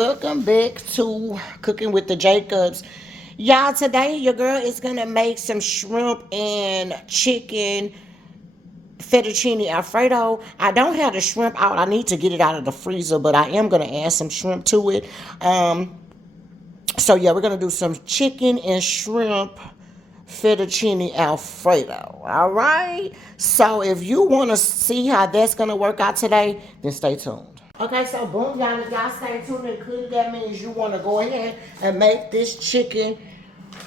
welcome back to Cooking with the Jacobs. Y'all, today your girl is gonna make some shrimp and chicken fettuccine alfredo. I don't have the shrimp out. I need to get it out of the freezer, but I am gonna add some shrimp to it. So yeah, we're gonna do some chicken and shrimp fettuccine alfredo. All right. So if you want to see how that's gonna work out today, then stay tuned. Okay, so boom, y'all, if y'all stay tuned, and clearly that means you want to go ahead and make this chicken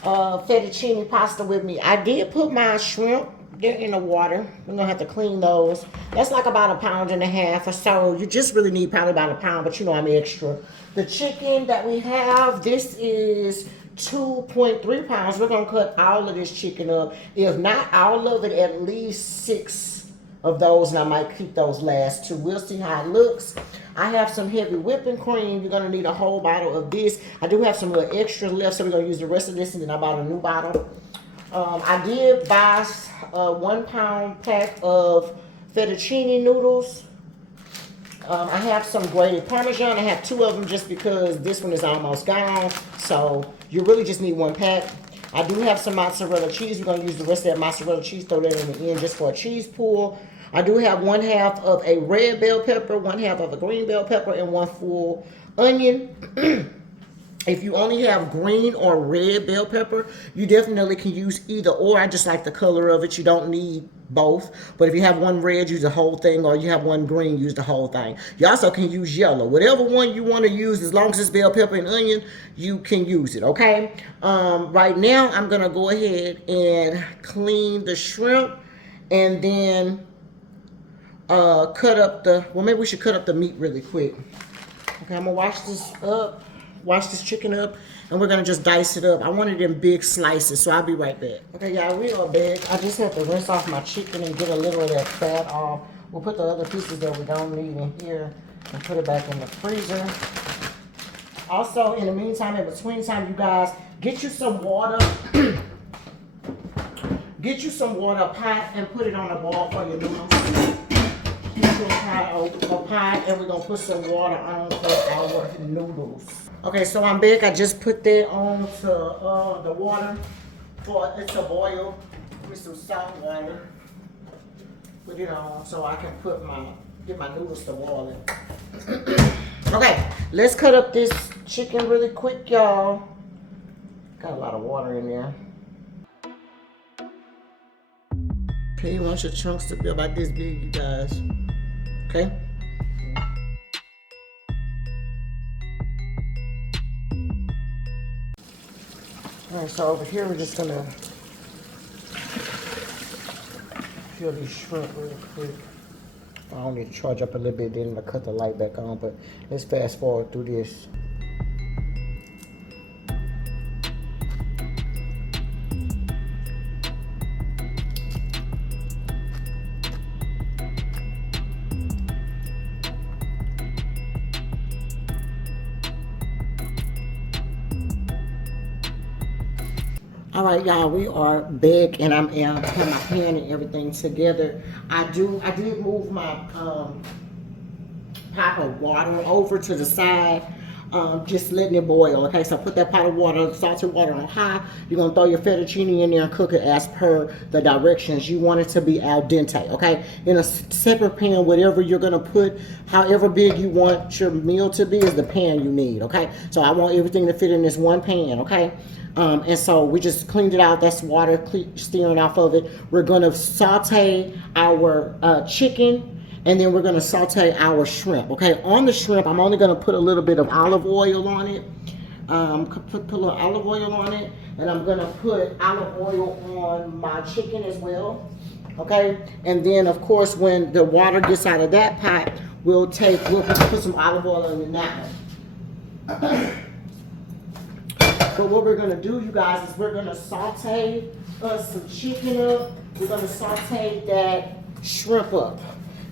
fettuccine pasta with me. I did put my shrimp, they're in the water. We're gonna have to clean those. That's like about a pound and a half or so. You just really need probably about a pound, but you know I'm extra. The chicken that we have, this is 2.3 pounds. We're gonna cut all of this chicken up. If not all of it, at least 6 of those, and I might keep those last 2. We'll see how it looks. I have some heavy whipping cream. You're gonna need a whole bottle of this. I do have some little extra left, so we're gonna use the rest of this, and then I bought a new bottle. I did buy a 1 pound pack of fettuccine noodles. I have some grated Parmesan. I have 2 of them just because this one is almost gone. So you really just need 1 pack. I do have some mozzarella cheese. We're going to use the rest of that mozzarella cheese, throw that in the end just for a cheese pool. I do have 1/2 of a red bell pepper, 1/2 of a green bell pepper, and 1 full onion. If you only have green or red bell pepper, you definitely can use either or. I just like the color of it. You don't need both. But if you have 1 red, use the whole thing, or you have 1 green, use the whole thing. You also can use yellow. Whatever one you want to use, as long as it's bell pepper and onion, you can use it, okay? Right now, I'm going to go ahead and clean the shrimp and then cut up the, well, maybe we should cut up the meat really quick. Okay, I'm going to wash this chicken up, and we're gonna just dice it up. I want it in big slices, so I'll be right back. Okay, y'all, we are back. I just have to rinse off my chicken and get a little of that fat off. We'll put the other pieces that we don't need in here and put it back in the freezer. Also, in the meantime, in between time, you guys, get you some water. Get you some water, a pot, and put it on a boil for your noodles. Get you a pot, and we're gonna put some water on for our noodles. Okay, so I'm back. I just put that on to the water for it to boil with some salt water. Put it on so I can get my noodles to boiling. Okay, let's cut up this chicken really quick, y'all. Got a lot of water in there. Okay, you want your chunks to be about this big, you guys. Okay? Alright, so over here we're just gonna peel these shrimp real quick. I don't need to charge up a little bit, then I'll cut the light back on, but let's fast forward through this. All right, y'all, we are back, and I'm putting my pan and everything together. I did move my pot of water over to the side, just letting it boil. Okay, so put that pot of water, salted water on high. You're gonna throw your fettuccine in there and cook it as per the directions. You want it to be al dente. Okay, in a separate pan, whatever you're gonna put, however big you want your meal to be, is the pan you need. Okay, so I want everything to fit in this one pan. Okay. And so we just cleaned it out. That's water steering off of it. We're going to saute our chicken, and then we're going to saute our shrimp. Okay, on the shrimp, I'm only going to put a little bit of olive oil on it. Put a little olive oil on it, and I'm going to put olive oil on my chicken as well. Okay, and then of course when the water gets out of that pot, we'll put some olive oil in that one. But what we're gonna do, you guys, is we're gonna saute some chicken up. We're gonna saute that shrimp up.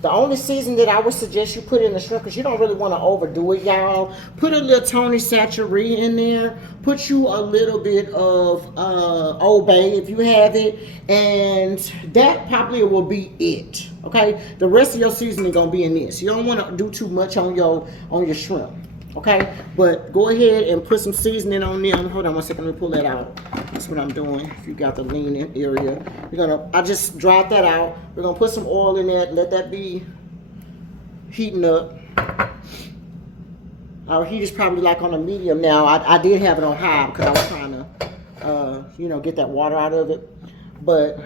The only season that I would suggest you put in the shrimp, because you don't really want to overdo it, y'all. Put a little Tony Chachere in there. Put you a little bit of Old Bay if you have it, and that probably will be it. Okay, the rest of your seasoning gonna be in this. You don't want to do too much on your shrimp. Okay, but go ahead and put some seasoning on them. Hold on one second, let me pull that out. That's what I'm doing. If you got the lean in area, I just dried that out. We're gonna put some oil in that, let that be heating up. Our heat is probably like on a medium now. I did have it on high because I was trying to, get that water out of it. But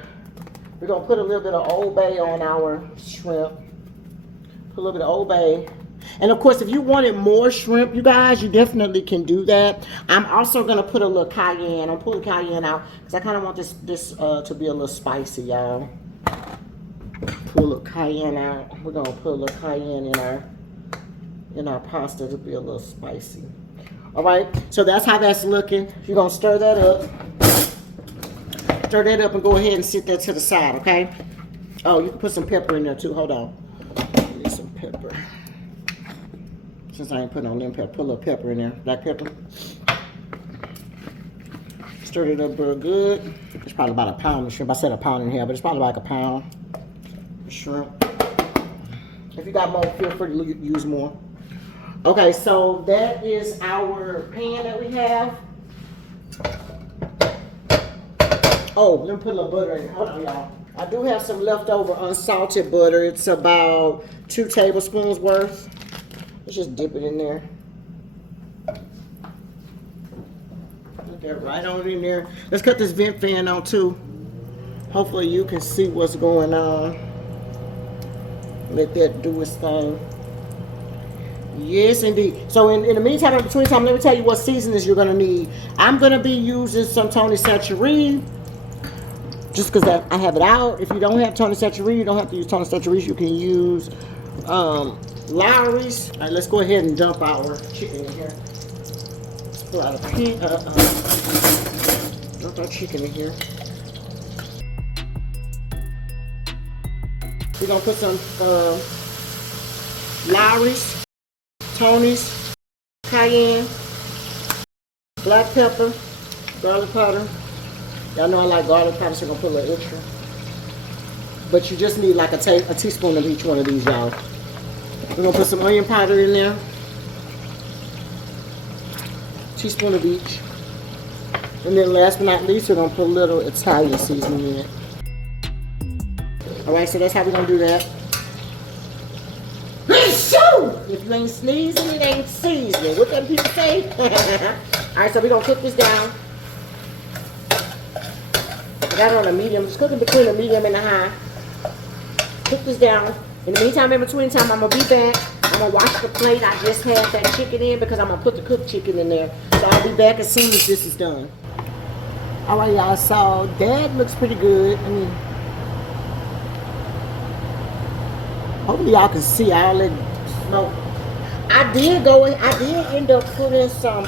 we're gonna put a little bit of Old Bay on our shrimp. Put a little bit of Old Bay. And of course, if you wanted more shrimp, you guys, you definitely can do that. I'm also gonna put a little cayenne. I'm pulling cayenne out because I kind of want this to be a little spicy, y'all. Pull a little cayenne out. We're gonna put a little cayenne in our pasta to be a little spicy. All right, so that's how that's looking. You're gonna stir that up. Stir that up and go ahead and sit that to the side, okay? Oh, you can put some pepper in there too. Hold on. Need some pepper. Since I ain't putting on lemon pepper, put a little pepper in there. Black pepper. Stir it up real good. It's probably about a pound of shrimp. I said a pound in here, but it's probably like a pound of shrimp. If you got more, feel free to use more. Okay, so that is our pan that we have. Oh, let me put a little butter in it. Hold on, y'all. I do have some leftover unsalted butter. It's about 2 tablespoons worth. Let's just dip it in there. Put that right on in there. Let's cut this vent fan on too. Hopefully you can see what's going on. Let that do its thing. Yes, indeed. So in the meantime, in between time, let me tell you what seasonings you're going to need. I'm going to be using some Tony Chachere, just because I have it out. If you don't have Tony Chachere, you don't have to use Tony Chachere. You can use Lowry's. All right, let's go ahead and dump our chicken in here. Let's pull out a pan. Dump our chicken in here. We're going to put some Lowry's, Tony's, cayenne, black pepper, garlic powder. Y'all know I like garlic powder, so I'm gonna put a little extra. But you just need like a teaspoon of each one of these, y'all. We're gonna put some onion powder in there. Teaspoon of each. And then last but not least, we're gonna put a little Italian seasoning in it. All right, so that's how we're gonna do that. If you ain't sneezing, it ain't seasoning. What them people say? All right, so we're gonna cook this down. I got it on a medium. Just cooking between a medium and a high. Cook this down. In the meantime, in between time, I'm gonna be back. I'm gonna wash the plate I just had that chicken in because I'm gonna put the cooked chicken in there. So I'll be back as soon as this is done. All right, y'all. So that looks pretty good. I mean, hopefully y'all can see all that smoke. I did end up putting some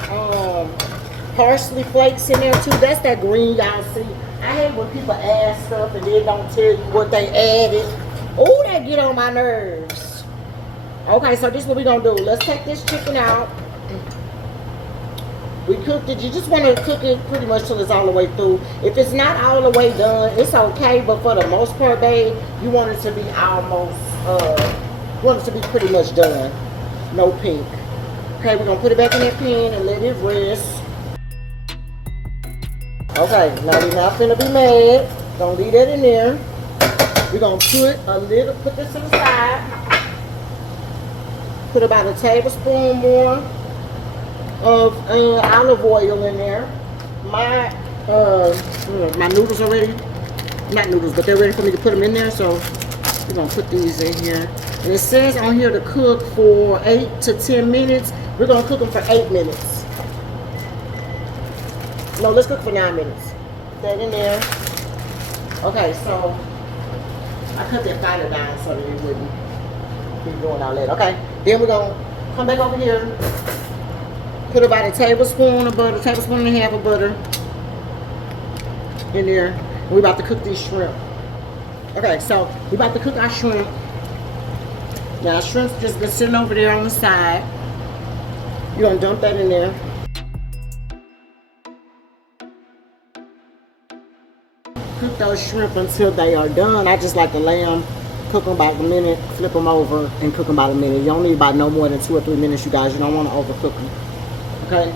parsley flakes in there too. That's that green y'all see. I hate when people add stuff and they don't tell you what they added. Oh, that get on my nerves. Okay, so this is what we're gonna do. Let's take this chicken out. We cooked it. You just want to cook it pretty much till it's all the way through. If it's not all the way done, it's okay. But for the most part, babe, you want it to be almost, you want it to be pretty much done. No pink. Okay, we're gonna put it back in that pan and let it rest. Okay, now we're not gonna be mad. Don't leave that in there. We're gonna put this to the side. Put about a tablespoon more of olive oil in there. My noodles are ready. Not noodles, but they're ready for me to put them in there. So we're gonna put these in here. And it says on here to cook for 8 to 10 minutes. We're gonna cook them for 8 minutes. No, let's cook for 9 minutes. Put that in there. Okay, so I cut that fire down so that it wouldn't be doing all that. Okay, then we're gonna come back over here. Put about a tablespoon of butter, tablespoon and a half of butter in there. And we're about to cook these shrimp. Okay, so we're about to cook our shrimp. Now, shrimp's just been sitting over there on the side. You're gonna dump that in there. Cook those shrimp until they are done. I just like to lay them Cook them about a minute, flip them over, and cook them about a minute. You don't need about no more than 2 or 3 minutes, you guys. You don't want to overcook them. Okay?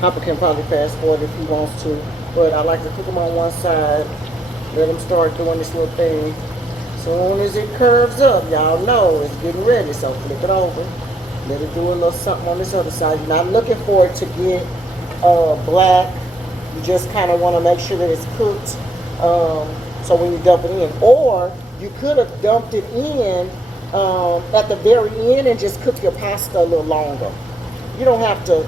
Papa can probably fast forward if he wants to, but I like to cook them on one side. Let them start doing this little thing. Soon as it curves up, y'all know it's getting ready. So flip it over. Let it do a little something on this other side. You're not looking for it to get black. You just kind of want to make sure that it's cooked. So when you dump it in, or you could have dumped it in at the very end and just cook your pasta a little longer. You don't have to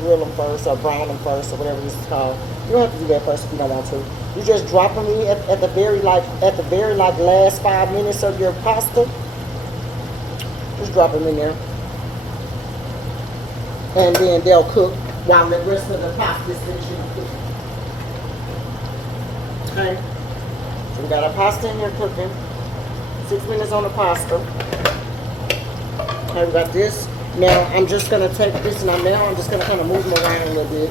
grill them first or brown them first or whatever this is called. You don't have to do that first if you don't want to. You just drop them in at the very last 5 minutes of your pasta. Just drop them in there, and then they'll cook while the rest of the pasta is finishing cooking. Okay. So we got our pasta in here cooking. 6 minutes on the pasta. Okay, we got this. Now I'm just gonna take this and I'm just gonna kind of move them around a little bit.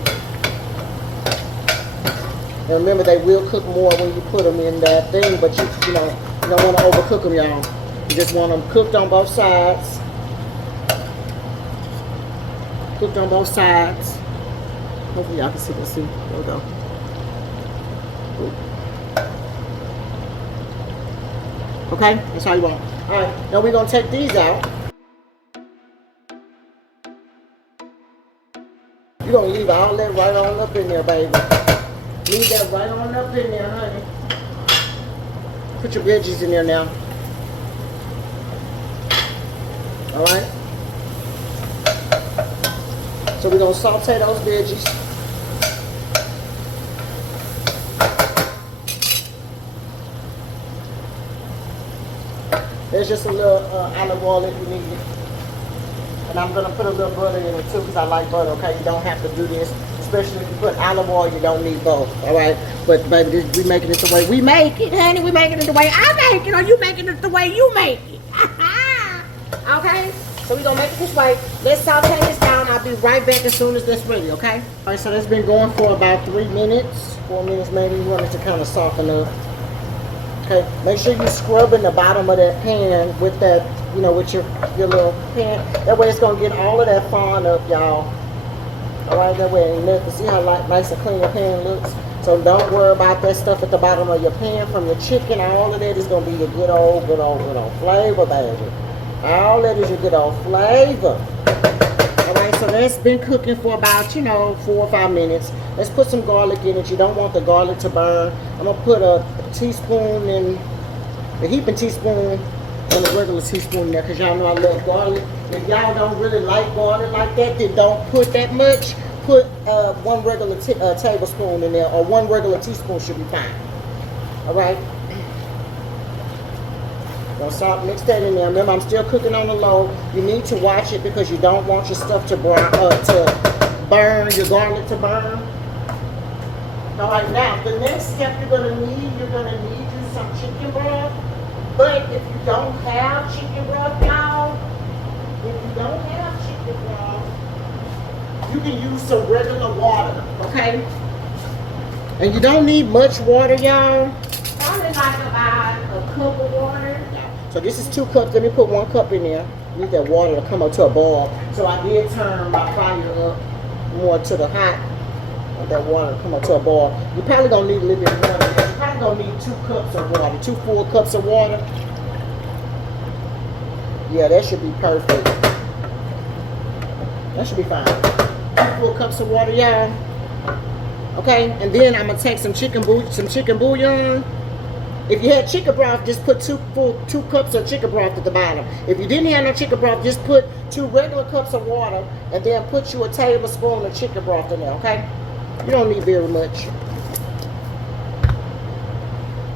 And remember, they will cook more when you put them in that thing, but you don't want to overcook them, y'all. You just want them cooked on both sides. Cooked on both sides. Hopefully y'all can see. There we go. Okay, that's how you want. All right, now we're gonna take these out. You're gonna leave all that right on up in there, baby. Leave that right on up in there, honey. Put your veggies in there now. All right. So we're gonna saute those veggies. There's just a little olive oil if you need it. And I'm going to put a little butter in it too because I like butter, okay? You don't have to do this. Especially if you put olive oil, you don't need both, all right? But baby, we making it the way we make it, honey. We making it the way I make it, or you making it the way you make it. Okay? So we're going to make it this way. Let's saute this down. I'll be right back as soon as that's ready, okay? All right, so that's been going for about 3 minutes. 4 minutes maybe. We want it to kind of soften up. Okay, make sure you scrub in the bottom of that pan with that, with your little pan. That way it's gonna get all of that fond up, y'all. All right, that way ain't nothing. See how nice and clean your pan looks? So don't worry about that stuff at the bottom of your pan from your chicken. All of that is gonna be your good old flavor, baby. All that is your good old flavor. All right, so that's been cooking for about, 4 or 5 minutes. Let's put some garlic in it. You don't want the garlic to burn. I'm gonna put a teaspoon and a heaping teaspoon and a regular teaspoon in there because y'all know I love garlic. If y'all don't really like garlic like that, then don't put that much. Put 1 regular tablespoon in there, or 1 regular teaspoon should be fine. All right. Gonna start mix that in there. Remember, I'm still cooking on the low. You need to watch it because you don't want your stuff to burn, your garlic to burn. All right, now the next step you're gonna need you some chicken broth. But if you don't have chicken broth, y'all, you can use some regular water, okay? And you don't need much water, y'all. Probably like about a cup of water. So this is 2 cups. Let me put 1 cup in there. Need that water to come up to a boil. So I did turn my fire up more to the hot. Want that water to come up to a boil. You're probably gonna need a little bit more. You're probably gonna need 2 cups of water, 2 full cups of water. Yeah, that should be perfect. That should be fine. 2 full cups of water, y'all. Okay, and then I'm gonna take some chicken bouillon. If you had chicken broth, just put 2 cups of chicken broth at the bottom. If you didn't have no chicken broth, just put 2 regular cups of water and then put you a tablespoon of chicken broth in there, okay? You don't need very much.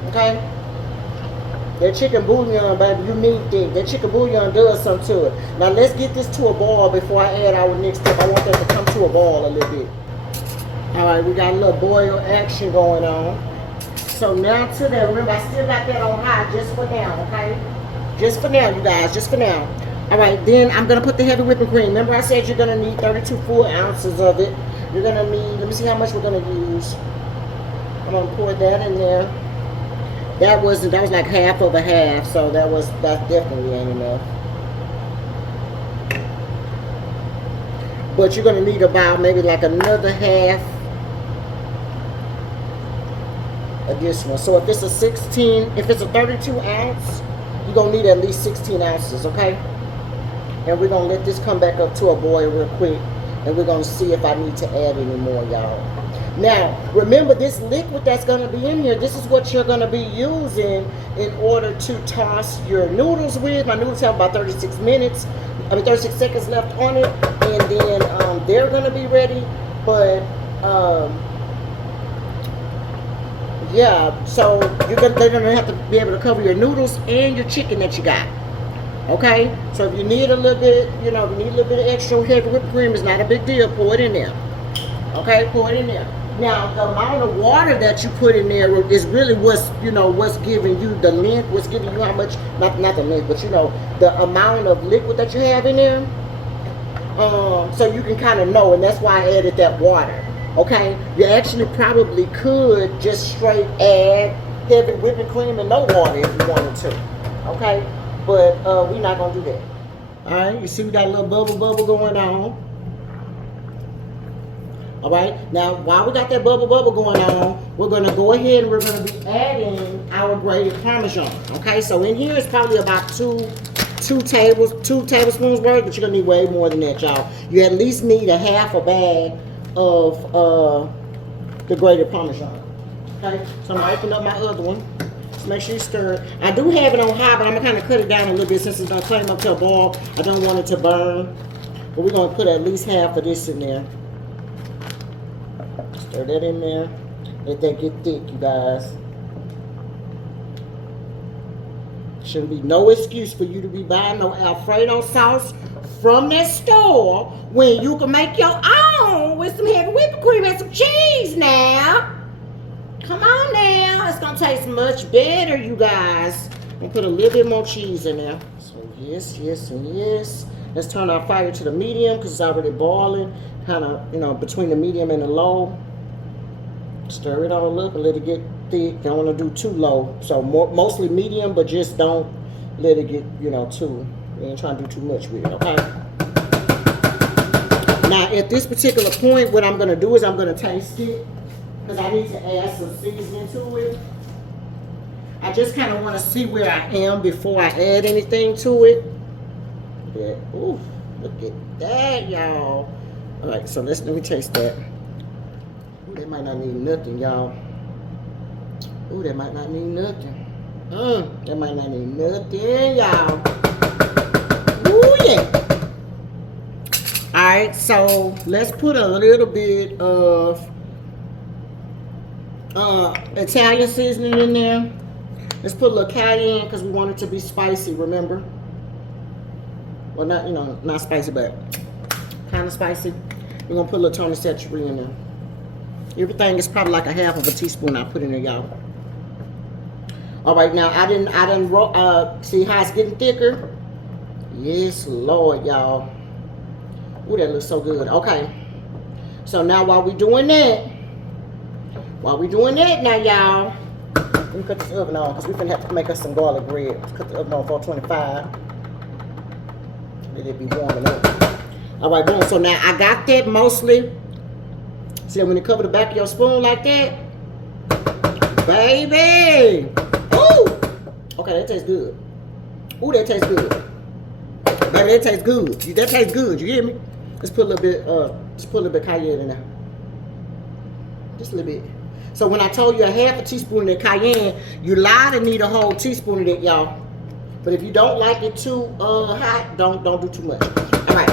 Okay? That chicken bouillon, baby, you need that. That chicken bouillon does something to it. Now let's get this to a boil before I add our next step. I want that to come to a boil a little bit. All right, we got a little boil action going on. So now to that, remember I still got that on high just for now, okay? Just for now, you guys, just for now. All right, then I'm gonna put the heavy whipping cream. Remember I said you're gonna need 32 full ounces of it. You're gonna need, let me see how much we're gonna use. I'm gonna pour that in there. That was like half of a half, so that definitely ain't enough. But you're gonna need about maybe like another half additional. So if it's a 16, if it's a 32 ounce, you're gonna need at least 16 ounces, okay? And we're gonna let this come back up to a boil real quick, and we're gonna see if I need to add any more, y'all. Now, remember this liquid that's gonna be in here, this is what you're gonna be using in order to toss your noodles with. My noodles have about 36 seconds left on it, and then they're gonna be ready. But yeah, so they're gonna have to be able to cover your noodles and your chicken that you got. Okay, so if you need a little bit, if you need a little bit of extra heavy whipped cream, it's not a big deal. Pour it in there. Okay, pour it in there. Now, the amount of water that you put in there is really what's giving you the length, what's giving you how much, not the length, but the amount of liquid that you have in there. So you can kind of know, and that's why I added that water. Okay, you actually probably could just straight add heavy whipping cream and no water if you wanted to. Okay, but we're not gonna do that. All right, you see we got a little bubble going on. All right, now while we got that bubble going on, we're gonna go ahead and we're gonna be adding our grated Parmesan. Okay, so in here it's probably about two tablespoons worth, but you're gonna need way more than that, y'all. You at least need a half a bag of the grated Parmesan. Okay, so I'm gonna open up my other one. Just make sure you stir it. I do have it on high, but I'm gonna kind of cut it down a little bit since it's gonna flame up to a boil. I don't want it to burn, but we're gonna put at least half of this in there. Stir that in there. Let that get thick, you guys. Shouldn't be no excuse for you to be buying no Alfredo sauce from that store when you can make your own with some heavy whipping cream and some cheese now. Come on now. It's going to taste much better, you guys. I'm going to put a little bit more cheese in there. So yes, and yes. Let's turn our fire to the medium because it's already boiling. Kind of, between the medium and the low. Stir it all up and let it get thick. Don't want to do too low. So mostly medium, but just don't let it get, too. You ain't trying to do too much with it, okay? Now, at this particular point, what I'm going to do is I'm going to taste it because I need to add some seasoning to it. I just kind of want to see where I am before I add anything to it. Yeah. Ooh, look at that, y'all. All right, so let me taste that. That might not need nothing, y'all. Ooh, that might not need nothing. That might not need nothing, y'all. Ooh, yeah. Alright, so let's put a little bit of Italian seasoning in there. Let's put a little cayenne because we want it to be spicy, remember? Well, not spicy, but kind of spicy. We're going to put a little Tony Chachere in there. Everything is probably like a half of a teaspoon I put in there, y'all. All right, now I didn't see how it's getting thicker. Yes, Lord, y'all. Ooh, that looks so good. Okay. So now while we're doing that now, y'all, let me cut this oven on because we're gonna have to make us some garlic bread. Let's cut the oven on 425. Let it be warming up. All right, boom. So now I got that mostly. See when you cover the back of your spoon like that? Baby! Ooh! Okay, that tastes good. Ooh, that tastes good. Baby, that tastes good. That tastes good, you hear me? Let's put a little bit cayenne in there. Just a little bit. So when I told you a half a teaspoon of that cayenne, you lied and need a whole teaspoon of that, y'all. But if you don't like it too hot, don't do too much. Alright.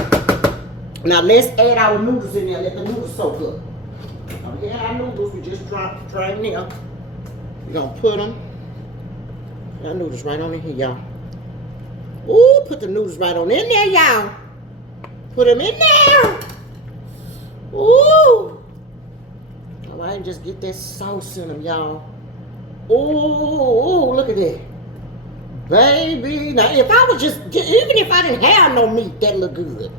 Now let's add our noodles in there. Let the noodles soak up. We had our noodles, we just drained them. We're gonna put them. Our noodles right on in here, y'all. Ooh, put the noodles right on in there, y'all. Put them in there. Ooh. All right, and just get that sauce in them, y'all. Ooh, look at that. Baby. Now, if I was even if I didn't have no meat, that look good.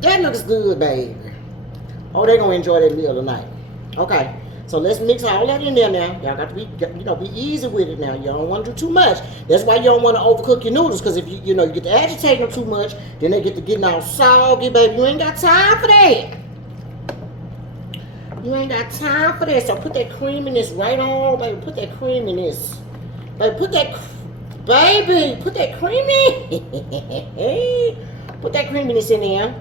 That looks good, baby. Oh, they're gonna enjoy that meal tonight. Okay, So let's mix all that in there now. Y'all got to be, you know, be easy with it now. You don't want to do too much. That's why you don't want to overcook your noodles, because if you know, you get to agitate them too much, then they get to getting all soggy, baby. You ain't got time for that. You ain't got time for that. So put that creaminess right on, baby. Put that creaminess. Baby, put that creamy. Put that creaminess in there.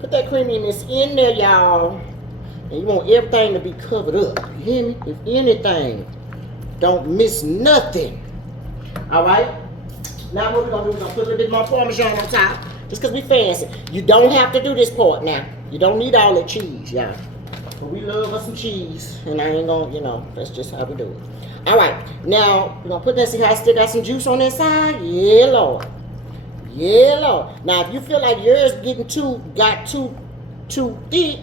Put that creaminess in there, y'all. And you want everything to be covered up. You hear me? If anything, don't miss nothing. Alright? Now what we're going to do is put a little bit more Parmesan on top. Just because we fancy. You don't have to do this part now. You don't need all that cheese, y'all. But we love us some cheese. And I ain't going to, you know, that's just how we do it. Alright. Now, we're going to put that, see how I still got some juice on that side? Yeah, Lord. Yeah, Lord. Now, if you feel like yours getting too thick,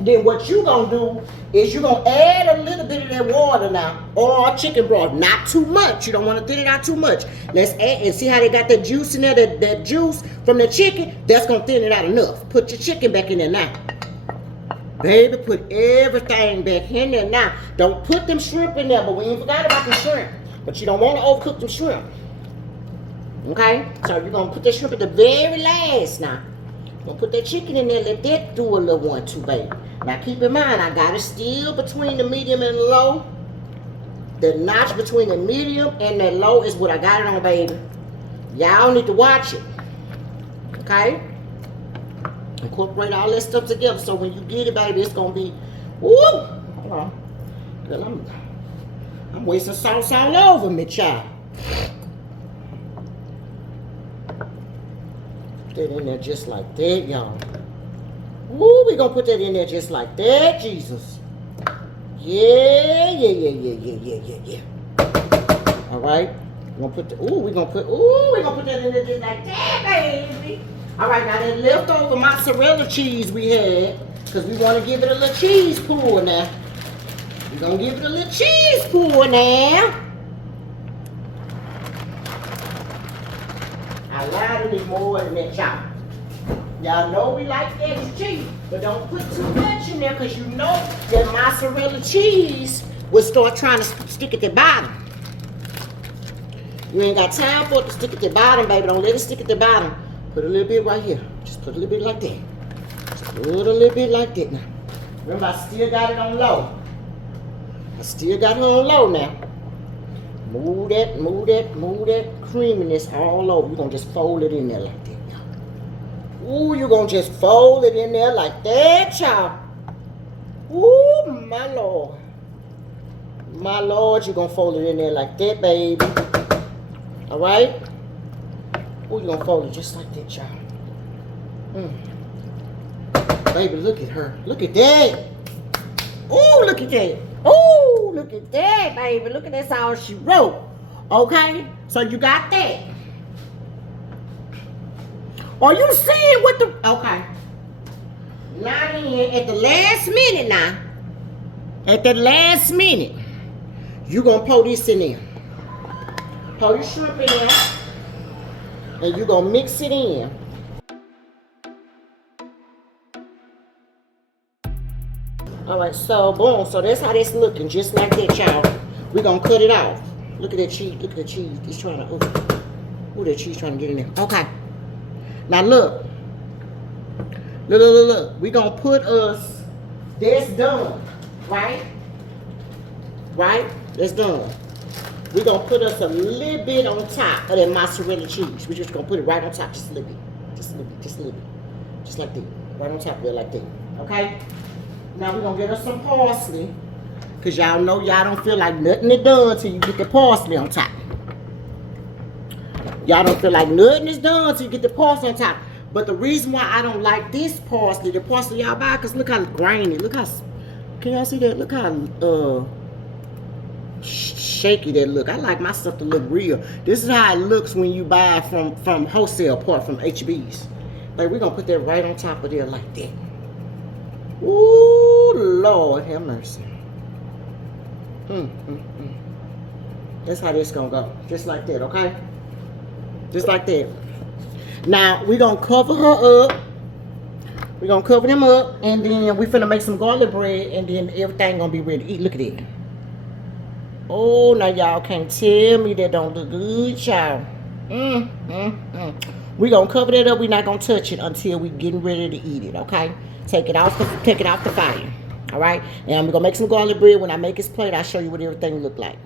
then what you gonna do is you gonna add a little bit of that water now, or chicken broth, not too much. You don't want to thin it out too much. Let's add and see how they got that juice in there, that juice from the chicken. That's gonna thin it out enough. Put your chicken back in there now, baby. Put everything back in there now. Don't put them shrimp in there, but we ain't forgot about the shrimp. But you don't want to overcook them shrimp. Okay, so you're gonna put the shrimp at the very last now. Gonna put that chicken in there, let that do a little one too, baby. Now keep in mind, I got it still between the medium and low. The notch between the medium and the low is what I got it on, baby. Y'all need to watch it. Okay? Incorporate all that stuff together so when you get it, baby, it's gonna be, woo! Hold on. Girl, I'm wasting sauce all over me, child. That in there just like that, y'all. Woo, we gonna put that in there just like that, Jesus. Yeah. All right, we're gonna put we're gonna put that in there just like that, baby. All right, now that leftover mozzarella cheese we had, because we want to give it a little cheese pour now. We're gonna give it a little cheese pour now. I lied to me more than that, y'all. Y'all know we like extra cheese, but don't put too much in there because you know that mozzarella cheese will start trying to stick at the bottom. You ain't got time for it to stick at the bottom, baby. Don't let it stick at the bottom. Put a little bit right here. Just put a little bit like that. Just put a little bit like that now. Remember, I still got it on low. I still got it on low now. Move that creaminess all over. You're going to just fold it in there like that, y'all. Ooh, you're going to just fold it in there like that, y'all. Ooh, my Lord. My Lord, you're going to fold it in there like that, baby. All right? Ooh, you're going to fold it just like that, y'all. Baby, look at her. Look at that. Ooh, look at that. Oh, look at that, baby. Look at that's all she wrote. Okay? So you got that. Are you seeing what the... Okay. Now then, at the last minute now. At the last minute. You're going to pour this in there. Pour your shrimp in there. And you're going to mix it in. Alright, so boom. So that's how that's looking. Just like that, y'all. We're going to cut it off. Look at that cheese. Look at the cheese. It's trying to... Ooh, that cheese trying to get in there. Okay. Now look. Look. We're going to put us... That's done. Right? Right? That's done. We're going to put us a little bit on top of that mozzarella cheese. We're just going to put it right on top. Just a little bit. Just a little bit. Just a little bit. Just like that. Right on top of it like that. Okay? Now we're going to get us some parsley. Because y'all know y'all don't feel like nothing is done till you get the parsley on top. Y'all don't feel like nothing is done till you get the parsley on top. But the reason why I don't like this parsley, the parsley y'all buy, because look how grainy. Look how... Can y'all see that? Look how... shaky that look. I like my stuff to look real. This is how it looks when you buy from wholesale part from HB's. Like we're gonna put that right on top of there like that. Ooh, Lord have mercy. That's how this gonna go. Just like that, okay? Just like that. Now we're gonna cover her up We're gonna cover them up, and then we finna make some garlic bread, and then everything gonna be ready to eat. Look at it. Oh, now y'all can't tell me that don't look good, y'all. We gonna cover that up. We're not gonna touch it until we getting ready to eat it. Okay? Take it off the fire. All right? And we're gonna make some garlic bread. When I make his plate, I'll show you what everything look like.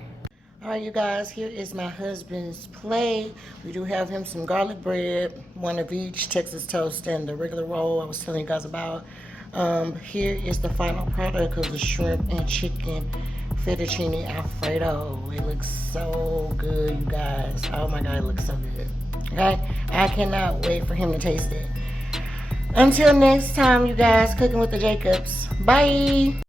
All right, you guys. Here is my husband's plate. We do have him some garlic bread, one of each, Texas toast, and the regular roll I was telling you guys about. Here is the final product of the shrimp and chicken Fettuccine Alfredo. It looks so good, you guys. Oh my God, it looks so good. Okay, I cannot wait for him to taste it. Until next time, you guys, cooking with the Jacobs. Bye.